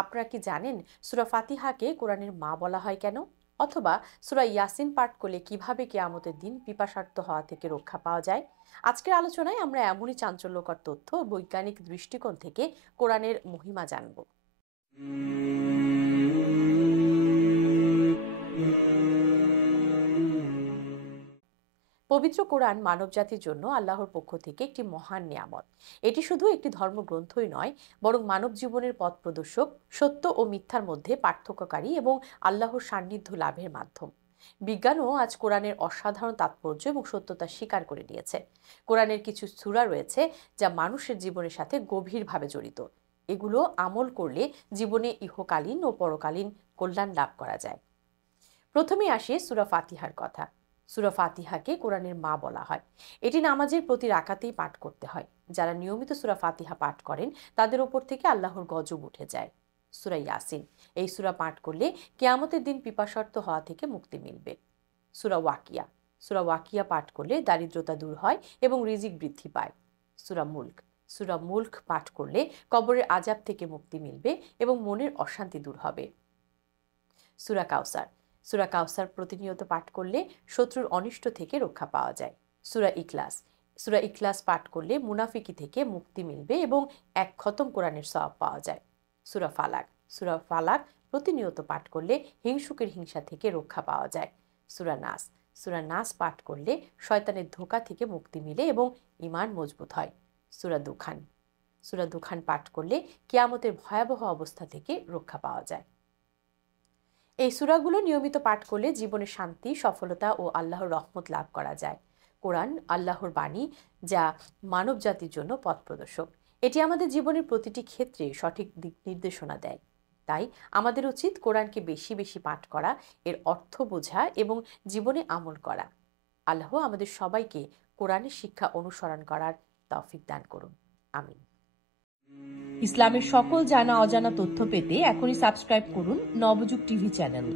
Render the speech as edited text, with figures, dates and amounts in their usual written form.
আপনারা কি জানেন সূরা ফাতিহাকে কোরআনের মা বলা হয় কেন? অথবা সূরা ইয়াসিন পাঠ করলে কিভাবে কিয়ামতের দিন পিপাসার্ত হওয়া থেকে রক্ষা পাওয়া যায়? আজকের আলোচনায় আমরা এমনই চাঞ্চল্যকর তথ্য বৈজ্ঞানিক দৃষ্টিকোণ থেকে কোরআনের মহিমা জানব। পবিত্র কোরআন মানবজাতির জন্য আল্লাহর পক্ষ থেকে একটি মহান নিয়ামত। এটি শুধু একটি ধর্মগ্রন্থই নয়, বরং মানব জীবনের পথ প্রদর্শক, সত্য ও মিথ্যার মধ্যে পার্থক্যকারী এবং আল্লাহর সান্নিধ্য লাভের মাধ্যম। বিজ্ঞানও আজ কোরআনের অসাধারণ তাৎপর্য এবং সত্যতা স্বীকার করে নিয়েছে। কোরআনের কিছু সূরা রয়েছে যা মানুষের জীবনের সাথে গভীরভাবে জড়িত। এগুলো আমল করলে জীবনে ইহকালীন ও পরকালীন কল্যাণ লাভ করা যায়। প্রথমে আসে সূরা ফাতিহার কথা। সূরা ফাতিহাকে কোরআনের মা বলা হয়। এটি নামাজের প্রতি রাকাতেই পাঠ করতে হয়। যারা নিয়মিত সূরা ফাতিহা পাঠ করেন তাদের ওপর থেকে আল্লাহর গজব উঠে যায়। সূরা ইয়াসিন, এই সূরা পাঠ করলে কিয়ামতের দিন পিপাসার্ত হওয়া থেকে মুক্তি মিলবে। সূরা ওয়াকিয়া, সূরা ওয়াকিয়া পাঠ করলে দারিদ্রতা দূর হয় এবং রিজিক বৃদ্ধি পায়। সূরা মুলক, সূরা মুলক পাঠ করলে কবরের আযাব থেকে মুক্তি মিলবে এবং মনের অশান্তি দূর হবে। সূরা কাউসার, সূরা কাউসার প্রতিনিয়ত পাঠ করলে শত্রুর অনিষ্ট থেকে রক্ষা পাওয়া যায়। সূরা ইখলাস, সূরা ইখলাস পাঠ করলে মুনাফিকি থেকে মুক্তি মিলবে এবং এক খতম কোরআনের সওয়াব পাওয়া যায়। সূরা ফালাক, সূরা ফালাক প্রতিনিয়ত পাঠ করলে হিংসুকের হিংসা থেকে রক্ষা পাওয়া যায়। সূরা নাস, সূরা নাস পাঠ করলে শয়তানের ধোঁকা থেকে মুক্তি মিলে এবং ঈমান মজবুত হয়। সূরা দুখান, সূরা দুখান পাঠ করলে কিয়ামতের ভয়াবহ অবস্থা থেকে রক্ষা পাওয়া যায়। এই সূরাগুলো নিয়মিত পাঠ করলে জীবনে শান্তি, সফলতা ও আল্লাহর রহমত লাভ করা যায়। কোরআন আল্লাহর বাণী, যা মানব জাতির জন্য পথ প্রদর্শক। এটি আমাদের জীবনের প্রতিটি ক্ষেত্রে সঠিক দিক নির্দেশনা দেয়। তাই আমাদের উচিত কোরআনকে বেশি বেশি পাঠ করা, এর অর্থ বোঝা এবং জীবনে আমল করা। আল্লাহ আমাদের সবাইকে কোরআনের শিক্ষা অনুসরণ করার তৌফিক দান করুন। আমিন। ইসলামের সকল জানা অজানা তথ্য পেতে এখনই সাবস্ক্রাইব করুন নবযুগ টিভি চ্যানেল।